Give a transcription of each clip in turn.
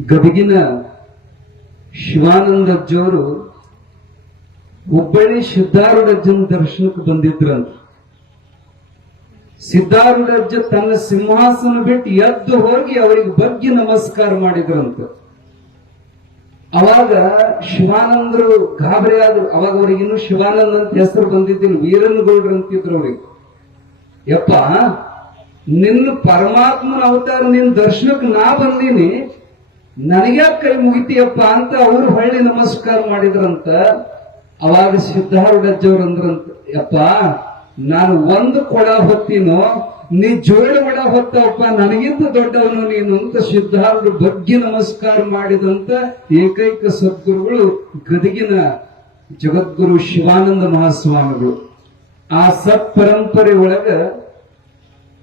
ಗದಗಿನ ಶಿವಾನಂದಜ್ಜವರು ಹುಬ್ಬಳ್ಳಿ ಸಿದ್ಧಾರೂಢಜ್ಜನ ದರ್ಶನಕ್ಕೆ ಬಂದಿದ್ರಂತ. ಸಿದ್ಧಾರೂಢಜ್ಜ ತನ್ನ ಸಿಂಹಾಸನ ಬಿಟ್ಟು ಎದ್ದು ಹೋಗಿ ಅವರಿಗೆ ಬಗ್ಗೆ ನಮಸ್ಕಾರ ಮಾಡಿದ್ರಂತ. ಅವಾಗ ಶಿವಾನಂದರು ಗಾಬರಿಯಾದ್ರು ಅವಾಗ ಅವ್ರಿಗಿನ್ನೂ ಶಿವಾನಂದ ಅಂತ ಹೆಸರು ಬಂದಿದ್ದಿಲ್ಲ. ವೀರನಗೌಡ್ರು ಅಂತಿದ್ರು ಅವ್ರಿಗೆ. ಯಪ್ಪ, ನಿನ್ನ ಪರಮಾತ್ಮನ ಅವತಾರ ನಿನ್ನ ದರ್ಶನಕ್ಕೆ ನಾ ಬಂದೀನಿ. ನನಗ್ಯಾಕ ಕೈ ಮುಗಿತೀಯಪ್ಪ ಅಂತ ಅವರು ಹೊಳ್ಳಿ ನಮಸ್ಕಾರ ಮಾಡಿದ್ರಂತ, ಅವಾಗ ಸಿದ್ಧಾರೂಢಜ್ಜವ್ರು ಅಂದ್ರಂತ, ಯಪ್ಪ, ನಾನು ಒಂದು ಕೊಡ ಹೊತ್ತೀನೋ, ನೀ ಜೋಳ ಒಡ ಹೊತ್ತವಪ್ಪ, ನನಗಿಂತ ದೊಡ್ಡವನು ನೀನು ಅಂತ ಸಿದ್ಧಾರೂಢ ಬಗ್ಗೆ ನಮಸ್ಕಾರ ಮಾಡಿದಂತ ಏಕೈಕ ಸದ್ಗುರುಗಳು ಗದಗಿನ ಜಗದ್ಗುರು ಶಿವಾನಂದ ಮಹಾಸ್ವಾಮಿಗಳು. ಆ ಸತ್ ಪರಂಪರೆ ಒಳಗ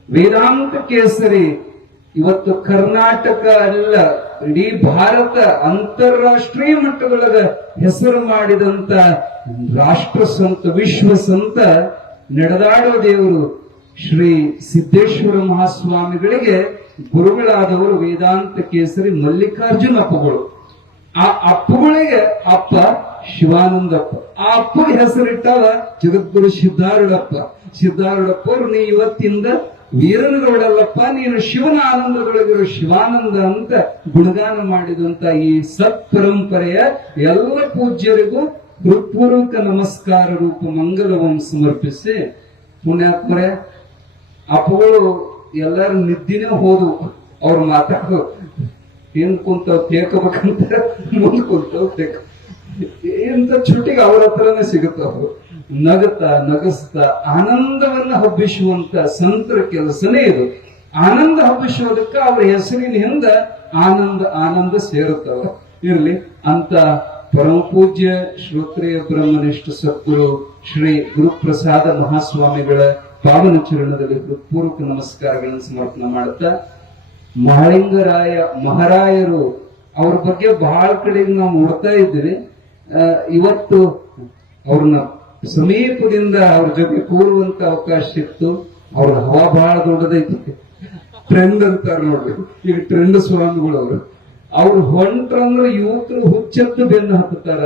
ವೇದಾಂತ ಕೇಸರಿ ಇವತ್ತು ಕರ್ನಾಟಕ ಅಲ್ಲ, ಇಡೀ ಭಾರತ ಅಂತಾರಾಷ್ಟ್ರೀಯ ಮಟ್ಟದೊಳಗ ಹೆಸರು ಮಾಡಿದಂತ ರಾಷ್ಟ್ರ ಸಂತ ವಿಶ್ವ ಸಂತ ನಡೆದಾಡುವ ದೇವರು ಶ್ರೀ ಸಿದ್ದೇಶ್ವರ ಮಹಾಸ್ವಾಮಿಗಳಿಗೆ ಗುರುಗಳಾದವರು ವೇದಾಂತ ಕೇಸರಿ ಮಲ್ಲಿಕಾರ್ಜುನ ಅಪ್ಪಗಳು. ಆ ಅಪ್ಪಗಳಿಗೆ ಅಪ್ಪ ಶಿವಾನಂದಪ್ಪ. ಆ ಅಪ್ಪಗೆ ಹೆಸರಿಟ್ಟವ ಜಗದ್ಗುರು ಸಿದ್ಧಾರೂಢಪ್ಪ. ಸಿದ್ಧಾರೂಢಪ್ಪ ಅವರು ನೀ ಇವತ್ತಿಂದ ವೀರನಗೌಡಲ್ಲಪ್ಪ ನೀನು ಶಿವನ ಆನಂದದೊಳಗಿರೋ ಶಿವಾನಂದ ಅಂತ ಗುಣಗಾನ ಮಾಡಿದಂತ ಈ ಸತ್ ಪರಂಪರೆಯ ಎಲ್ಲ ಪೂಜ್ಯರಿಗೂ ಹೃತ್ಪೂರ್ವಕ ನಮಸ್ಕಾರ ರೂಪ ಮಂಗಲವನ್ನು ಸಮರ್ಪಿಸಿ, ಪುಣ್ಯಾತ್ಮರೇ, ಅಪ್ಪಗಳು ಎಲ್ಲರ ನಿದ್ದಿನೇ ಹೋದು ಅವ್ರು ಮಾತಾಡೋ. ಏನ್ ಕುಂತ ತೇಕಬೇಕಂತ ಮುಂದೆ ಕುಂತ ತೇಕ ಇಂಥ ಚುಟಿಗೆ ಅವ್ರ ಹತ್ರನೇ ಸಿಗುತ್ತವು ನಗತ, ನಗಸ್ತ, ಆನಂದವನ್ನ ಹಬ್ಬಿಸುವಂತ ಸಂತರ ಕೆಲಸನೇ ಇದು. ಆನಂದ ಹಬ್ಬಿಸೋದಕ್ಕ ಅವರ ಹೆಸರಿನ ಹಿಂದ ಆನಂದ ಆನಂದ ಸೇರುತ್ತವ. ಇರಲಿ, ಅಂತ ಪರಮ ಪೂಜ್ಯ ಶ್ರೋತ್ರಿಯ ಬ್ರಹ್ಮನಿಷ್ಠ ಸದ್ಗುರು ಶ್ರೀ ಗುರುಪ್ರಸಾದ ಮಹಾಸ್ವಾಮಿಗಳ ಪಾವನ ಚರಣದಲ್ಲಿ ಹೃತ್ಪೂರ್ವಕ ನಮಸ್ಕಾರಗಳನ್ನು ಸಮರ್ಪಣೆ ಮಾಡುತ್ತಾ ಮಹಳಿಂಗರಾಯ ಮಹಾರಾಯರು ಅವ್ರ ಬಗ್ಗೆ ಬಹಳ ಕಡೆ ನಾವು ನೋಡ್ತಾ ಇದ್ದೀವಿ. ಇವತ್ತು ಅವ್ರನ್ನ ಸಮೀಪದಿಂದ ಅವ್ರ ಜೊತೆ ಕೂರುವಂತ ಅವಕಾಶ ಸಿಕ್ತು. ಅವ್ರ ಹವಾ ಬಹಳ ದೊಡ್ಡದೈತಿ ಟ್ರೆಂಡ್ ಅಂತಾರ ನೋಡ್ರಿ. ಈಗ ಟ್ರೆಂಡ್ ಸ್ವಾಮಿಗಳು ಅವರು. ಅವ್ರು ಹೊಂಟ್ರಂದ್ರೆ ಯುವಕರು ಹುಚ್ಚೆತ್ತು ಬೆನ್ನು ಹತ್ತುತ್ತಾರ.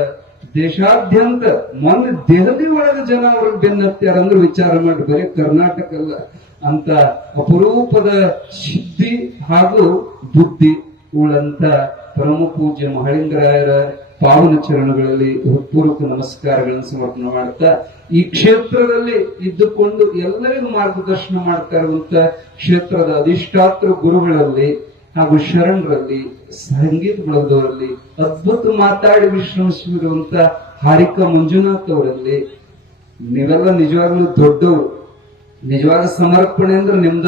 ದೇಶಾದ್ಯಂತ ಮೊನ್ನೆ ದೆಹಲಿ ಒಳಗ ಜನ ಅವ್ರ ಬೆನ್ನು ಹತ್ತಾರ ಅಂದ್ರೆ ವಿಚಾರ ಮಾಡಿ ಬರೀ ಕರ್ನಾಟಕ ಅಲ್ಲ. ಅಂತ ಅಪರೂಪದ ಸಿದ್ಧಿ ಹಾಗೂ ಬುದ್ಧಿ ಉಳ್ಳಂತ ಪರಮ ಪೂಜ್ಯ ಮಹಳಿಂಗರಾಯರ ಪಾವನ ಚರಣಗಳಲ್ಲಿ ಹೃತ್ಪೂರ್ವಕ ನಮಸ್ಕಾರಗಳನ್ನು ಸಮರ್ಪಣೆ ಮಾಡ್ತಾ, ಈ ಕ್ಷೇತ್ರದಲ್ಲಿ ಇದ್ದುಕೊಂಡು ಎಲ್ಲರಿಗೂ ಮಾರ್ಗದರ್ಶನ ಮಾಡ್ತಾ ಇರುವಂತ ಕ್ಷೇತ್ರದ ಅಧಿಷ್ಠಾತ್ರ ಗುರುಗಳಲ್ಲಿ ಹಾಗೂ ಶರಣರಲ್ಲಿ, ಸಂಗೀತ ಬಳಗದವರಲ್ಲಿ, ಅದ್ಭುತ ಮಾತಾಡಿ ವಿಶ್ರಮಿಸಿರುವಂತ ಹಾರಿಕಾ ಮಂಜುನಾಥ್ ಅವರಲ್ಲಿ ನೀವೆಲ್ಲ ನಿಜವಾಗ್ಲೂ ದೊಡ್ಡವರು. ನಿಜವಾದ ಸಮರ್ಪಣೆ ಅಂದ್ರೆ ನಿಮ್ದ,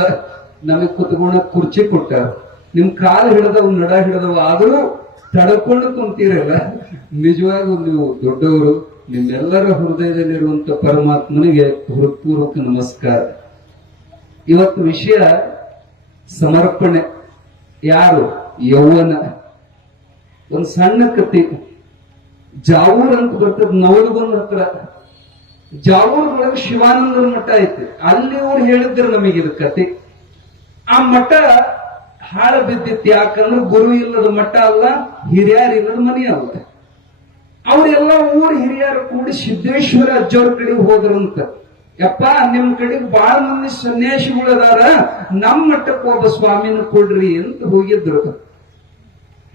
ನಮಗೆ ಕುತ್ಕೊಂಡ ಕುರ್ಚಿ ಕೊಟ್ಟಾರ. ನಿಮ್ ಕಾಲು ಹಿಡಿದವು, ನಡ ಹಿಡಿದವು, ಆದರೂ ತಡ್ಕೊಂಡು ಕುಂತೀರಲ್ಲ ನಿಜವಾಗೂ ನೀವು ದೊಡ್ಡವರು, ನಿಮ್ಮೆಲ್ಲರ ಹೃದಯದಲ್ಲಿರುವಂತ ಪರಮಾತ್ಮನಿಗೆ ಹೃತ್ಪೂರ್ವಕ ನಮಸ್ಕಾರ. ಇವತ್ತು ವಿಷಯ ಸಮರ್ಪಣೆ. ಯಾರು? ಯೌವನ. ಒಂದು ಸಣ್ಣ ಕತೆ. ಜಾವೂರ್ ಅಂತ ಬರ್ತದ ನವಲಗುಂದ ಹತ್ರ. ಜಾವೂರ್ ಒಳಗೆ ಶಿವಾನಂದನ ಮಠ ಐತಿ. ಅಲ್ಲಿ ಅವ್ರು ಹೇಳಿದ್ರು ನಮಗೆ ಇದು ಕತೆ. ಆ ಮಠ ಹಾಳ ಬಿದ್ದಿತ್ತು ಯಾಕಂದ್ರೆ ಗುರು ಇಲ್ಲದ ಮಠ ಅಲ್ಲ, ಹಿರಿಯರ್ ಇಲ್ಲದ ಮನೆ ಅಲ್ಲ. ಅವರೆಲ್ಲ ಊರ್ ಹಿರಿಯರು ಕೂಡಿ ಸಿದ್ದೇಶ್ವರ ಅಜ್ಜವ್ರ ಕಡೆಗೆ ಹೋದ್ರಂತ ಯಪ್ಪ, ನಿಮ್ ಕಡೆಗೆ ಬಾಳ ಮಂದಿ ಸನ್ಯಾಸಿಗಳು ಅದಾರ, ನಮ್ ಮಠಕ್ಕೆ ಒಬ್ಬ ಸ್ವಾಮಿನ ಕೊಡ್ರಿ ಅಂತ ಹೋಗಿದ್ರು.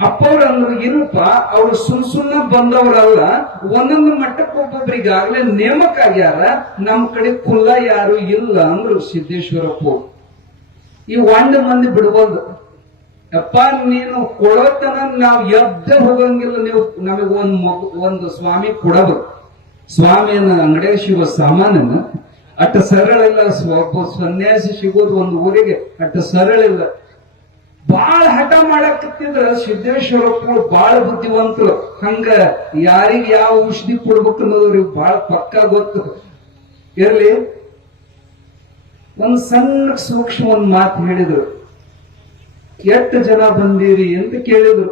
ಅಪ್ಪವ್ರ ಅಂದ್ರೆ, ಏನಪ್ಪ, ಅವ್ರು ಸುಮ್ ಸುಮ್ಮನೆ ಬಂದವರಲ್ಲ, ಒಂದೊಂದು ಮಟ್ಟಕ್ಕೆ ಒಬ್ಬೊಬ್ರಿಗಾಗ್ಲೇ ನೇಮಕ ಆಗ್ಯಾರ, ನಮ್ ಕಡೆ ಕುಲ್ಲ ಯಾರು ಇಲ್ಲ ಅಂದ್ರು ಸಿದ್ದೇಶ್ವರಪ್ಪ. ಈ ಒಂದ್ ಮಂದಿ ಬಿಡ್ಬೋದು ಅಪ್ಪ ನೀನು ಕೊಡೋತನ ನಾವು ಎದ್ದ ಹೋಗಂಗಿಲ್ಲ, ನೀವು ನಮಗೆ ಒಂದ್ ಒಂದು ಸ್ವಾಮಿ ಕೊಡಬೇಕು ಸ್ವಾಮಿಯನ್ನ ಅಂಗಡಿಯ ಶಿವ ಸಾಮಾನ್ಯನ ಅಟ್ಟ ಸರಳ ಇಲ್ಲ ಒಬ್ಬ ಸನ್ಯಾಸಿ ಸಿಗೋದು ಒಂದು ಊರಿಗೆ ಅಟ್ಟ ಸರಳ ಇಲ್ಲ. ಬಾಳ ಹಠ ಮಾಡಕತ್ತಿದ್ರ ಸಿದ್ದೇಶ್ವರಪ್ಪಗಳು ಬಾಳ ಬುದ್ಧಿವಂತರು. ಹಂಗ ಯಾರಿಗ ಯಾವ ಔಷಧಿ ಕೊಡ್ಬೇಕು ಅನ್ನೋದ್ರಿಗೆ ಬಾಳ ಪಕ್ಕ ಗೊತ್ತು. ಇರ್ಲಿ ಒಂದ್ ಸಣ್ಣ ಸೂಕ್ಷ್ಮ ಒಂದು ಮಾತು ಹೇಳಿದ್ರು. ಎಷ್ಟು ಜನ ಬಂದೀರಿ ಅಂತ ಕೇಳಿದ್ರು.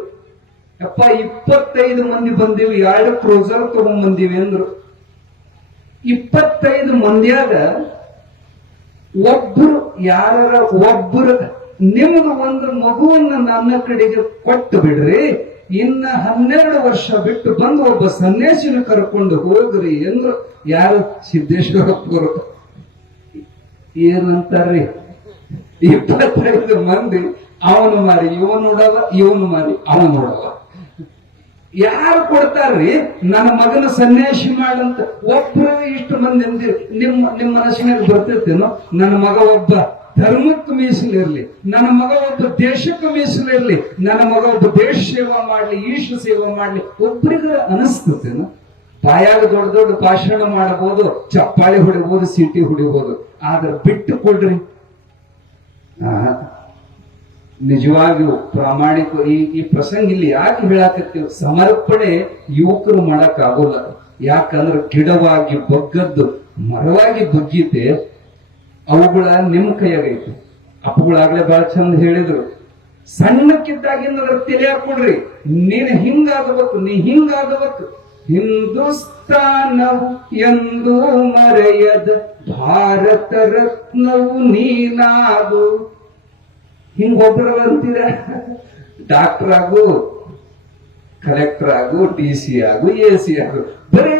ಅಪ್ಪ ಇಪ್ಪತ್ತೈದು ಮಂದಿ ಬಂದೀವಿ, ಎರಡು ಕ್ರೋಸರ್ ತಗೊಂಡ್ ಬಂದೀವಿ ಅಂದ್ರು. ಇಪ್ಪತ್ತೈದು ಮಂದಿಯಾಗ ಒಬ್ರು ಯಾರ ಒಬ್ಬರು ನಿಮ್ದು ಒಂದು ಮಗುವನ್ನ ನನ್ನ ಕಡೆಗೆ ಕೊಟ್ಟು ಬಿಡ್ರಿ, ಇನ್ನ ಹನ್ನೆರಡು ವರ್ಷ ಬಿಟ್ಟು ಬಂದು ಒಬ್ಬ ಸನ್ಯಾಸಿನ ಕರ್ಕೊಂಡು ಹೋಗ್ರಿ ಎಂದ್ರು ಯಾರು ಸಿದ್ದೇಶ್ವರಪ್ಪರು ಏನಂತಾರ್ರಿ? ಇಪ್ಪತ್ತೈದು ಮಂದಿ ಅವನು ಮಾರಿ, ಇವನು ನೋಡವ ಇವನು ಮಾರಿ, ಅವನು ನೋಡವ ಯಾರು ಕೊಡ್ತಾರ್ರಿ? ನನ್ನ ಮಗನ ಸನ್ಯಾಸಿ ಮಾಡಂತ ಒಬ್ರು ಇಷ್ಟು ಮಂದಿ ನಿಮ್ಮ ನಿಮ್ಮ ಮನಸ್ಸಿನಲ್ಲಿ ಬರ್ತೈತೇನೋ ನನ್ನ ಮಗ ಒಬ್ಬ ಧರ್ಮಕ್ಕೆ ಮೀಸಲಿರ್ಲಿ, ನನ್ನ ಮಗ ಒಬ್ಬ ದೇಶಕ್ಕೆ ಮೀಸಲಿರ್ಲಿ, ನನ್ನ ಮಗ ಒಬ್ಬ ದೇಶ ಸೇವಾ ಮಾಡ್ಲಿ ಈಶ್ವರ ಸೇವಾ ಮಾಡ್ಲಿ ಒಬ್ರಿಗೆ ಅನಿಸ್ತತೇನೋ ಬಾಯಾಗ ದೊಡ್ಡ ದೊಡ್ಡ ಭಾಷಣ ಮಾಡಬಹುದು, ಚಪ್ಪಾಳಿ ಹೊಡಿಬಹುದು ಸಿಟಿ ಹೊಡಿಬಹುದು ಆದ್ರೆ ಬಿಟ್ಟು ಕೊಡ್ರಿ. ನಿಜವಾಗಿಯೂ ಪ್ರಾಮಾಣಿಕ ಈ ಈ ಪ್ರಸಂಗ ಇಲ್ಲಿ ಯಾಕೆ ಹೇಳಾಕತ್ತೀವಿ? ಸಮರ್ಪಣೆ ಯುವಕರು ಮಾಡಕ್ ಆಗೋಲ್ಲ ಯಾಕಂದ್ರೆ ಗಿಡವಾಗಿ ಬಗ್ಗದ್ದು, ಮರವಾಗಿ ಬಗ್ಗೀತೆ ಅವುಗಳ ನಿಮ್ ಕೈಯಾಗೈತೆ ಅಪ್ಪುಗಳಾಗ್ಲೇ ಬಹಳ ಚಂದ ಹೇಳಿದ್ರು. ಸಣ್ಣಕ್ಕಿದ್ದಾಗಿಂದ ತಿಳಿಯಾಕ ಕೊಡ್ರಿ ನೀನ್ ಹಿಂಗಾಗಬೇಕು, ನೀ ಹಿಂಗಾಗಬೇಕು. ಹಿಂದೂಸ್ತಾನವು ಎಂದು ಮರೆಯದ ಭಾರತ ರತ್ನವು ನೀನಾಗು. ಹಿಂಗೊಬ್ರು ಅಂತೀರ ಡಾಕ್ಟರ್ ಆಗು, ಕಲೆಕ್ಟರ್ ಆಗು ಡಿ ಸಿ ಆಗು, ಎ ಸಿ ಆಗು, ಬರೀ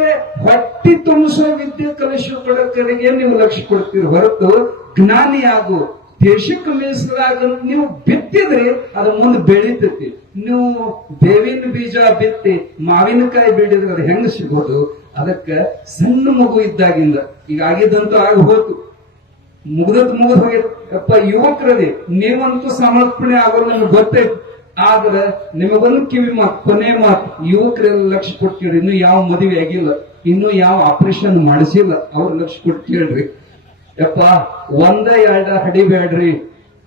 ಹೊಟ್ಟಿ ತುಂಬಿಸೋ ವಿದ್ಯೆ ಕಲಿಸೋ ಕಡೆಗೆ ನೀವು ಲಕ್ಷ್ಯ ಕೊಡ್ತೀರಿ ಹೊರತು ಜ್ಞಾನಿ ಆಗು ದೇಶಕ್ಕೆ ಮೀಸಲಾಗ ನೀವು ಬಿತ್ತಿದ್ರೆ ಅದು ಮುಂದೆ ಬೆಳೀತೈತಿ. ನೀವು ಬೇವಿನ ಬೀಜ ಬಿತ್ತಿ ಮಾವಿನಕಾಯಿ ಬೆಳೆದ್ರೆ ಅದು ಹೆಂಗ್ ಸಿಗೋದು? ಅದಕ್ಕ ಸಣ್ಣ ಮಗು ಇದ್ದಾಗಿಂದ ಈಗ ಆಗಿದ್ದಂತೂ ಆಗಿ ಹೋಯ್ತು. ಮುಗ್ದತ್ ಮುಗಿದ್ ಹೋಗ್ಯಪ್ಪ ಯುವಕರಲ್ಲಿ ನೀವಂತೂ ಸಮರ್ಪಣೆ ಆಗೋದು ನಮ್ಗೆ ಗೊತ್ತೈತಿ. ಆದ್ರೆ ನಿಮಗೊಂದು ಕಿವಿ ಮಾತು, ಕೊನೆ ಮಾತು, ಯುವಕರೆಲ್ಲ ಲಕ್ಷ ಕೊಟ್ಟು ಇನ್ನು ಯಾವ ಮದುವೆ ಆಗಿಲ್ಲ. ಇನ್ನು ಯಾವ ಆಪರೇಷನ್ ಮಾಡಿಸಿಲ್ಲ. ಅವ್ರ ಲಕ್ಷ ಕೊಟ್ಟು ಕೇಳ್ರಿ ಯಪ್ಪ ಒಂದ ಎರಡ ಹಡಿಬೇಡ್ರಿ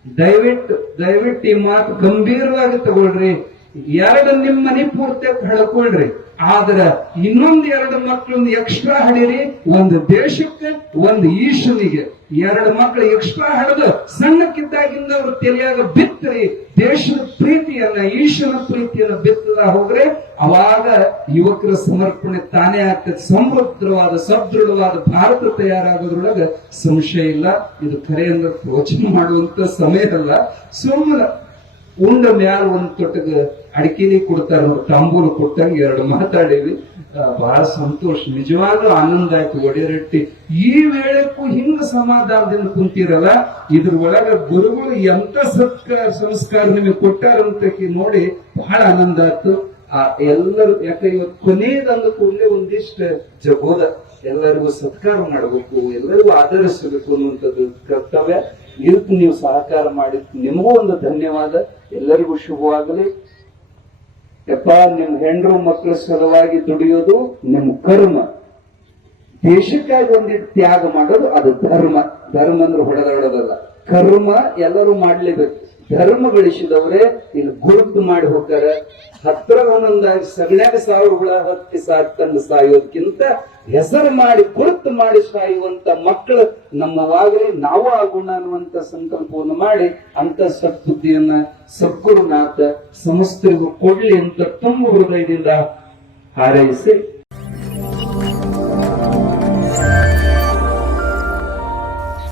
ದಯವಿಟ್ಟು ದಯವಿಟ್ಟು ಈ ಮಾತು ಗಂಭೀರವಾಗಿ ತಗೊಳ್ರಿ. ಎರಡು ನಿಮ್ಮ ಮನೆ ಪೂರ್ತಿ ಹಳ್ಕೊಳ್ರಿ. ಆದ್ರ ಇನ್ನೊಂದ್ ಎರಡು ಮಕ್ಕಳನ್ನ ಎಕ್ಸ್ಟ್ರಾ ಹಡಿರಿ, ಒಂದು ದೇಶಕ್ಕೆ, ಒಂದು ಈಶನಿಗೆ. ಎರಡು ಮಕ್ಕಳು ಎಕ್ಸ್ಟ್ರಾ ಹಡದು, ಸಣ್ಣಕ್ಕಿದ್ದಾಗಿಂದ ಅವ್ರ ತಲೆಯಾಗ ಬಿತ್ತರಿ. ದೇಶದ ಪ್ರೀತಿಯನ್ನ, ಈಶನ ಪ್ರೀತಿಯನ್ನ ಬಿತ್ತದ ಹೋಗ್ರೆ. ಅವಾಗ ಯುವಕರ ಸಮರ್ಪಣೆ ತಾನೇ ಆಗ್ತದೆ. ಸಮೃದ್ಧವಾದ, ಸದೃಢವಾದ ಭಾರತ ತಯಾರಾಗೋದ್ರೊಳಗ ಸಂಶಯ ಇಲ್ಲ. ಇದು ಖರೆ ಅಂದ್ರೆ ಯೋಚನೆ ಮಾಡುವಂತ ಸಮಯ ಅಲ್ಲ. ಸುಮ್ಮನೆ ಉಂಡ ಮ್ಯಾಲ ಒಂದು ತೊಟ್ಟಗ ಅಡಿಕೆನಿ ಕೊಡ್ತಾರ ತಂಬೂರು ಕೊಟ್ಟಂಗ ಎರಡು ಮಾತಾಡೇವಿ. ಬಹಳ ಸಂತೋಷ. ನಿಜವಾಗ್ಲೂ ಆನಂದ ಆಯ್ತು ಒಡೆರಟ್ಟಿ. ಈ ವೇಳೆಕ್ಕೂ ಹಿಂಗ ಸಮಾಧಾನದಿಂದ ಕುಂತಿರಲ್ಲ? ಇದ್ರ ಒಳಗ ಗುರುಗಳು ಎಂತ ಸತ್ಕಾರ ಸಂಸ್ಕಾರ ನಿಮಗೆ ಕೊಟ್ಟಾರಂತ ನೋಡಿ ಬಹಳ ಆನಂದ ಆಯ್ತು. ಆ, ಎಲ್ಲರೂ, ಯಾಕೆ ಇವತ್ತು ಕೊನೆಯದಂದ ಕೂಡಲೇ ಒಂದಿಷ್ಟ ಜಗೋದ. ಎಲ್ಲರಿಗೂ ಸತ್ಕಾರ ಮಾಡಬೇಕು, ಎಲ್ಲರಿಗೂ ಆಧರಿಸಬೇಕು ಅನ್ನುವಂಥದ್ದು ಕರ್ತವ್ಯ. ಇದಕ್ಕೆ ನೀವು ಸಹಕಾರ ಮಾಡಿ ನಿಮಗೂ ಒಂದು ಧನ್ಯವಾದ. ಎಲ್ಲರಿಗೂ ಶುಭವಾಗಲಿ. ಯಪ್ಪ, ನಿಮ್ ಹೆಂಡ್ರು ಮಕ್ಕಳ ಸಲುವಾಗಿ ದುಡಿಯೋದು ನಿಮ್ ಕರ್ಮ. ದೇಶಕ್ಕಾಗಿ ಒಂದಿಟ್ಟು ತ್ಯಾಗ ಮಾಡೋದು ಅದು ಧರ್ಮ. ಧರ್ಮ ಅಂದ್ರೆ ಹೊಡೆದಾಡೋದಲ್ಲ. ಕರ್ಮ ಎಲ್ಲರೂ ಮಾಡ್ಲೇಬೇಕು. ಧರ್ಮ ಗಳಿಸಿದವರೇ ಇಲ್ಲಿ ಗುರುತು ಮಾಡಿ ಹೋಗ್ತಾರೆ. ಹತ್ರ ಒಂದೊಂದಾಗಿ ಸಗಣ್ಯಾಗ ಸಾವಿರ ಹುಳ ಹತ್ತಿ ಸಾಕ್ತಂದು ಸಾಯೋದಕ್ಕಿಂತ ಹೆಸರು ಮಾಡಿ ಗುರುತು ಮಾಡಿ ಸಾಯುವಂತ ಮಕ್ಕಳು ನಮ್ಮವಾಗಲಿ ನಾವು ಆಗೋಣ ಅನ್ನುವಂತ ಸಂಕಲ್ಪವನ್ನು ಮಾಡಿ ಅಂತ ಸತ್ಬುದ್ಧಿಯನ್ನ ಸದ್ಗುರುನಾಥ ಸಮಸ್ತರಿಗೂ ಕೊಡ್ಲಿ ಅಂತ ತುಂಬ ಹೃದಯದಿಂದ ಹಾರೈಸಿ